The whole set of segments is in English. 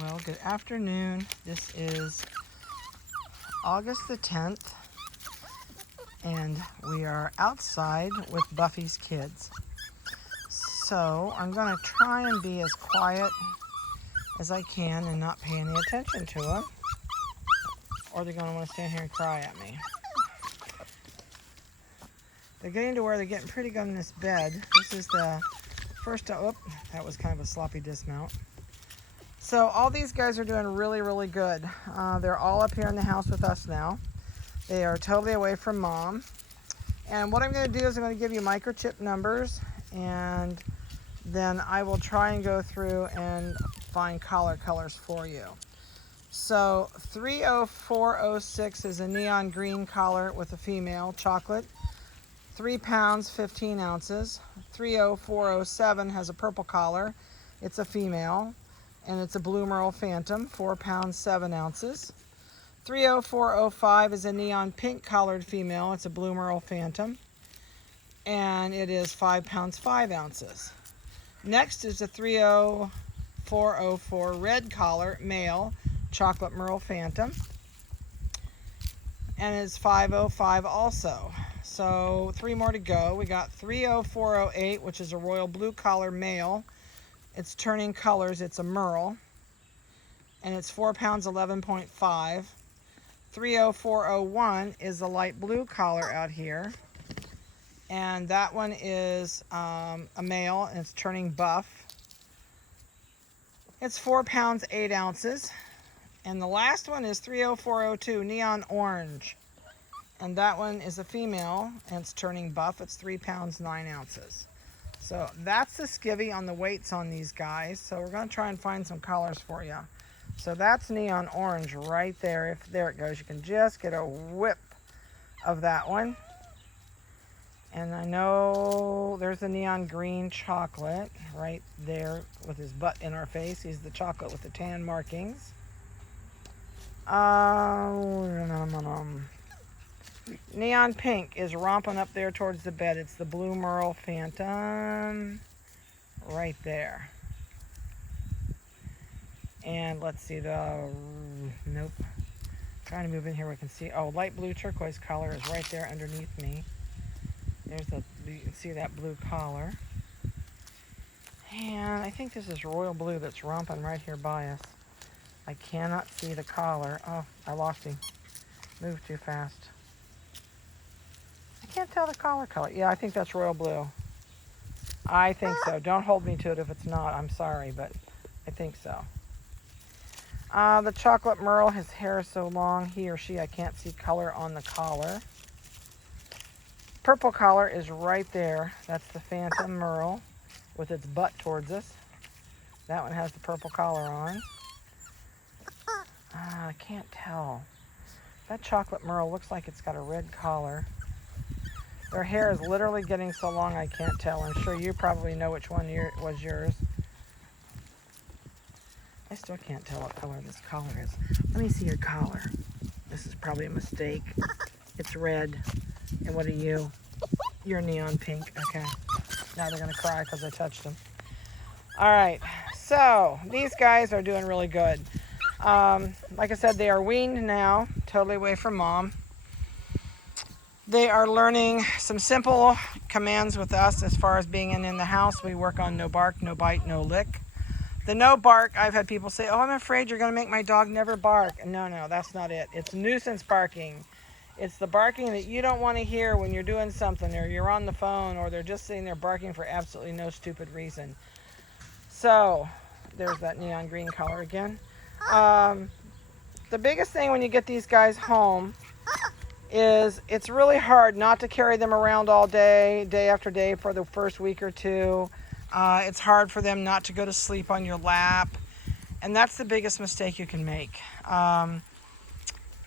Well, good afternoon. This is August the 10th, and we are outside with Buffy's kids. So I'm going to try and be as quiet as I can and not pay any attention to them, or they're going to want to stand here and cry at me. They're getting to where they're getting pretty good in this bed. This is the first, that was kind of a sloppy dismount. So all these guys are doing really, really good. They're all up here in the house with us now. They are totally away from mom. And what I'm going to do is I'm going to give you microchip numbers, and then I will try and go through and find collar colors for you. So 30406 is a neon green collar with a female, chocolate, 3 pounds, 15 ounces. 30407 has a purple collar. It's a female, and it's a Blue Merle Phantom, 4 pounds, 7 ounces. 30405 is a neon pink collared female. It's a Blue Merle Phantom, and it is 5 pounds, 5 ounces. Next is a 30404 red collar male, chocolate Merle Phantom, and it's 505 also. So 3 more to go. We got 30408, which is a royal blue collar male. It's turning colors. It's a Merle, and it's 4 pounds, 11.5. 30401 is a light blue collar out here, and that one is a male, and it's turning buff. It's 4 pounds, 8 ounces. And the last one is 30402 neon orange, and that one is a female, and it's turning buff. It's 3 pounds, 9 ounces. So that's the skivvy on the weights on these guys. So we're going to try and find some collars for you. So that's neon orange right there. There it goes. You can just get a whip of that one. And I know there's a neon green chocolate right there with his butt in our face. He's the chocolate with the tan markings. Neon pink is romping up there towards the bed. It's the Blue Merle Phantom right there. And let's see nope. Trying to move in here we can see. Oh, light blue turquoise collar is right there underneath me. You can see that blue collar. And I think this is royal blue that's romping right here by us. I cannot see the collar. Oh, I lost him. Moved too fast. I can't tell the collar color. Yeah, I think that's royal blue. I think so. Don't hold me to it if it's not. I'm sorry, but I think so. The chocolate Merle, his hair is so long. He or she, I can't see color on the collar. Purple collar is right there. That's the Phantom Merle with its butt towards us. That one has the purple collar on. I can't tell. That chocolate Merle looks like it's got a red collar. Their hair is literally getting so long I can't tell. I'm sure you probably know which one was yours. I still can't tell what color this collar is. Let me see your collar. This is probably a mistake. It's red. And what are you? You're neon pink. Okay. Now they're going to cry because I touched them. All right. So these guys are doing really good. Like I said, they are weaned now, totally away from mom. They are learning some simple commands with us as far as being in the house. We work on no bark, no bite, no lick. The no bark, I've had people say, oh, I'm afraid you're going to make my dog never bark. No, that's not it. It's nuisance barking. It's the barking that you don't want to hear when you're doing something, or you're on the phone, or they're just sitting there barking for absolutely no stupid reason. So there's that neon green collar again. The biggest thing when you get these guys home is it's really hard not to carry them around all day, day after day for the first week or two. It's hard for them not to go to sleep on your lap, and that's the biggest mistake you can make.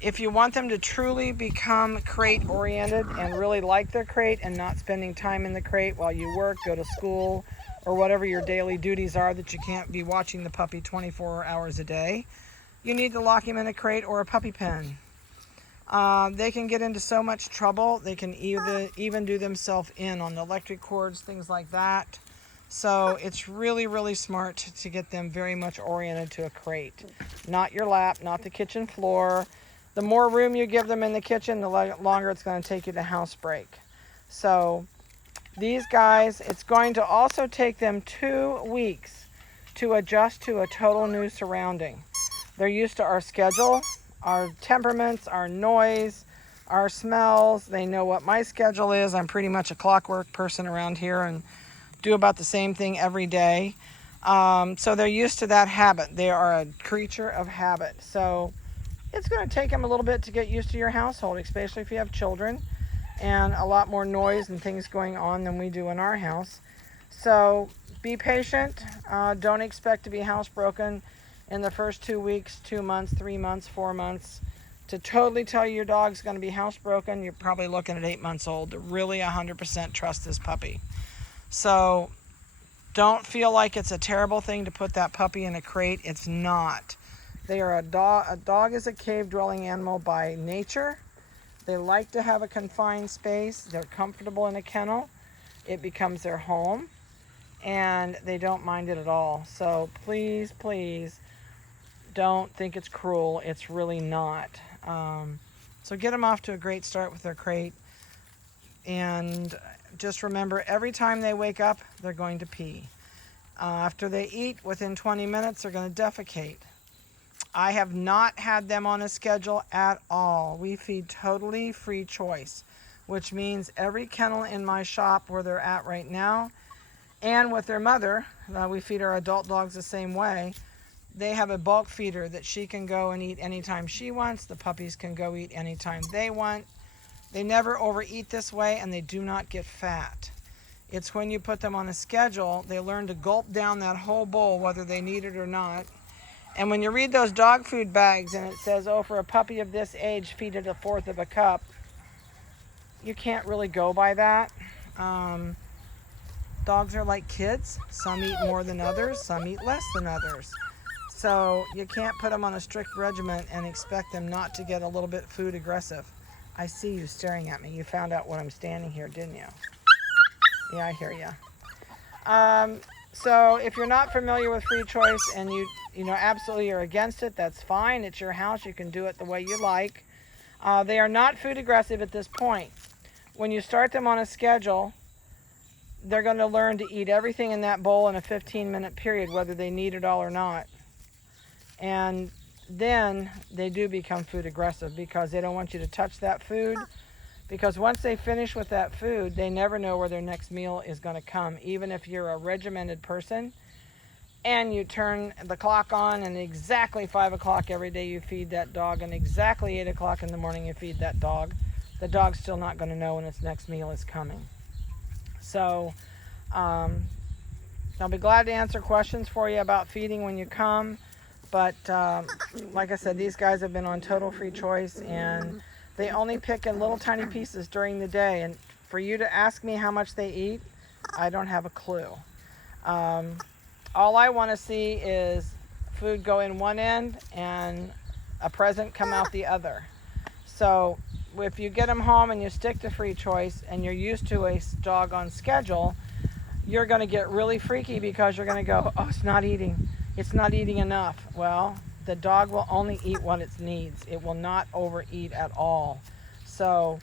If you want them to truly become crate oriented and really like their crate and not spending time in the crate while you work, go to school, or whatever your daily duties are that you can't be watching the puppy 24 hours a day, you need to lock him in a crate or a puppy pen. They can get into so much trouble. They can even do themselves in on the electric cords, things like that. So it's really, really smart to get them very much oriented to a crate. Not your lap, not the kitchen floor. The more room you give them in the kitchen, the longer it's going to take you to house break. So these guys, it's going to also take them 2 weeks to adjust to a total new surrounding. They're used to our schedule, our temperaments, our noise, our smells. They know what my schedule is. I'm pretty much a clockwork person around here and do about the same thing every day. So they're used to that habit. They are a creature of habit. So it's going to take them a little bit to get used to your household, especially if you have children and a lot more noise and things going on than we do in our house. So be patient. Don't expect to be housebroken in the first 2 weeks, 2 months, 3 months, 4 months. To totally tell you your dog's going to be housebroken, you're probably looking at 8 months old to really 100% trust this puppy. So don't feel like it's a terrible thing to put that puppy in a crate. It's not. They are a dog. A dog is a cave-dwelling animal by nature. They like to have a confined space. They're comfortable in a kennel. It becomes their home, and they don't mind it at all. So please, please don't think it's cruel. It's really not. So get them off to a great start with their crate. And just remember, every time they wake up, they're going to pee. After they eat, within 20 minutes, they're going to defecate. I have not had them on a schedule at all. We feed totally free choice, which means every kennel in my shop where they're at right now, and with their mother, we feed our adult dogs the same way. They have a bulk feeder that she can go and eat anytime she wants. The puppies can go eat anytime they want. They never overeat this way, and they do not get fat. It's when you put them on a schedule, they learn to gulp down that whole bowl, whether they need it or not. And when you read those dog food bags and it says, oh, for a puppy of this age, feed it 1/4 of a cup, you can't really go by that. Dogs are like kids. Some eat more than others. Some eat less than others. So you can't put them on a strict regimen and expect them not to get a little bit food aggressive. I see you staring at me. You found out when I'm standing here, didn't you? Yeah, I hear you. So if you're not familiar with free choice and you absolutely are against it, that's fine. It's your house. You can do it the way you like. They are not food aggressive at this point. When you start them on a schedule, they're going to learn to eat everything in that bowl in a 15-minute period, whether they need it all or not. And then they do become food aggressive because they don't want you to touch that food. Because once they finish with that food, they never know where their next meal is going to come. Even if you're a regimented person and you turn the clock on and exactly 5 o'clock every day you feed that dog and exactly 8 o'clock in the morning you feed that dog, the dog's still not going to know when its next meal is coming. So I'll be glad to answer questions for you about feeding when you come. But like I said, these guys have been on total free choice, and they only pick in little tiny pieces during the day. And for you to ask me how much they eat, I don't have a clue. All I want to see is food go in one end and a present come out the other. So if you get them home and you stick to free choice and you're used to a dog on schedule, you're going to get really freaky because you're going to go, oh, it's not eating. It's not eating enough. Well, the dog will only eat what it needs. It will not overeat at all. So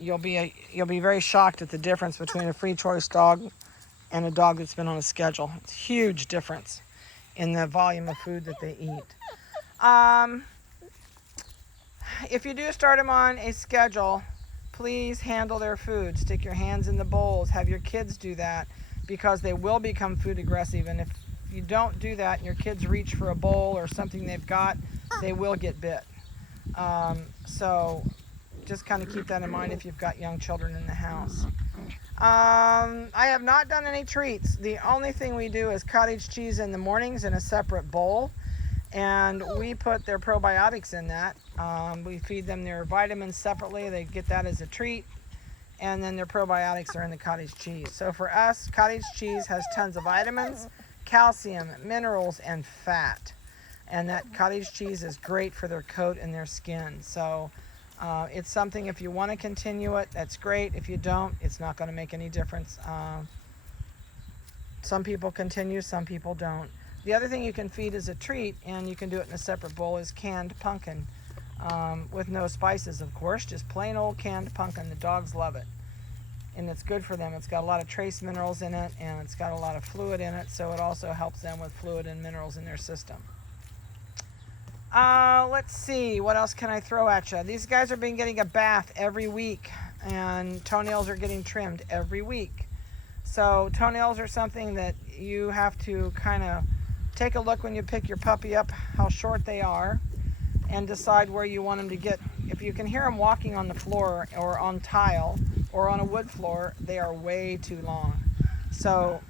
you'll be very shocked at the difference between a free choice dog and a dog that's been on a schedule. It's a huge difference in the volume of food that they eat. If you do start them on a schedule, please handle their food. Stick your hands in the bowls. Have your kids do that because they will become food aggressive. And if you don't do that and your kids reach for a bowl or something they've got, they will get bit. So just kind of keep that in mind if you've got young children in the house. I have not done any treats. The only thing we do is cottage cheese in the mornings in a separate bowl, and we put their probiotics in that. We feed them their vitamins separately. They get that as a treat, and then their probiotics are in the cottage cheese. So for us, cottage cheese has tons of vitamins, calcium, minerals, and fat. And that cottage cheese is great for their coat and their skin. So it's something, if you want to continue it, that's great. If you don't, it's not going to make any difference. Some people continue, some people don't. The other thing you can feed as a treat, and you can do it in a separate bowl, is canned pumpkin. With no spices, of course, just plain old canned pumpkin. The dogs love it. And it's good for them. It's got a lot of trace minerals in it, and it's got a lot of fluid in it, so it also helps them with fluid and minerals in their system. Let's see, what else can I throw at you? These guys have been getting a bath every week, and toenails are getting trimmed every week. So toenails are something that you have to kind of take a look when you pick your puppy up, how short they are, and decide where you want them to get. If you can hear them walking on the floor or on tile or on a wood floor, they are way too long. So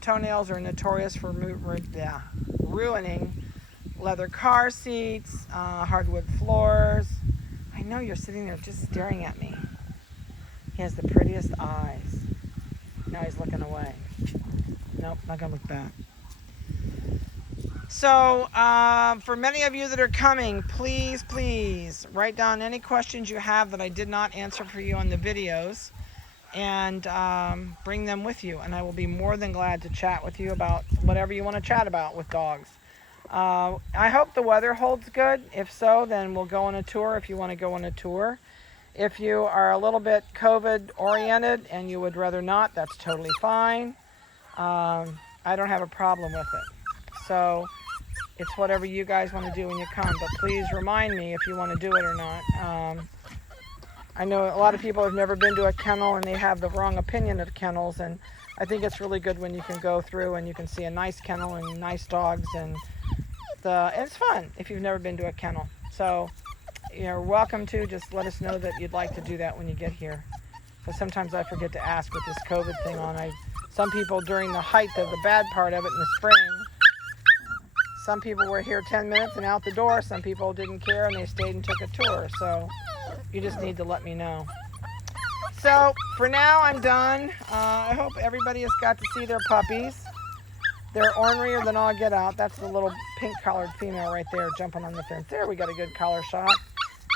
toenails are notorious for ruining leather car seats, hardwood floors. I know you're sitting there just staring at me. He has the prettiest eyes. Now he's looking away. Nope, not gonna look back. So for many of you that are coming, please write down any questions you have that I did not answer for you on the videos, and bring them with you, and I will be more than glad to chat with you about whatever you want to chat about with dogs. I hope the weather holds good. If so, then we'll go on a tour if you want to go on a tour. If you are a little bit COVID oriented and you would rather not, that's totally fine. I don't have a problem with it. So it's whatever you guys want to do when you come, but please remind me if you want to do it or not. I know a lot of people have never been to a kennel and they have the wrong opinion of kennels, and I think it's really good when you can go through and you can see a nice kennel and nice dogs, and it's fun if you've never been to a kennel. So you're welcome to. Just let us know that you'd like to do that when you get here. Because sometimes I forget to ask with this COVID thing on. Some people during the height of the bad part of it in the spring, some people were here 10 minutes and out the door. Some people didn't care and they stayed and took a tour. So you just need to let me know. So for now, I'm done. I hope everybody has got to see their puppies. They're ornerier than all get out. That's the little pink-collared female right there jumping on the fence. There, we got a good collar shot.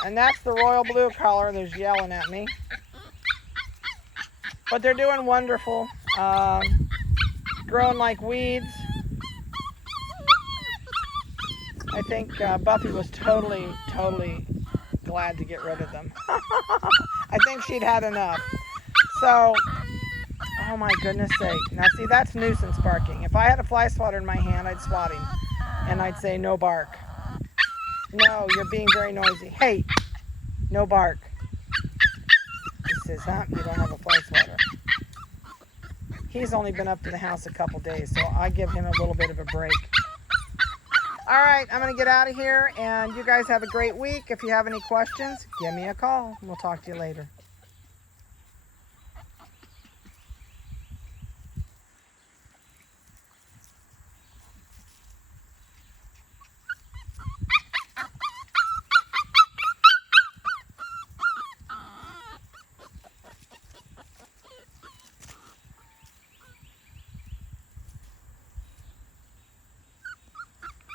And that's the royal blue collar that's yelling at me. But they're doing wonderful. Growing like weeds. I think Buffy was totally glad to get rid of them. I think she'd had enough. So, oh my goodness sake. Now see, that's nuisance barking. If I had a fly swatter in my hand, I'd swat him. And I'd say, no bark. No, you're being very noisy. Hey, no bark. He says, huh? You don't have a fly swatter. He's only been up to the house a couple days, so I give him a little bit of a break. All right, I'm going to get out of here, and you guys have a great week. If you have any questions, give me a call. We'll talk to you later.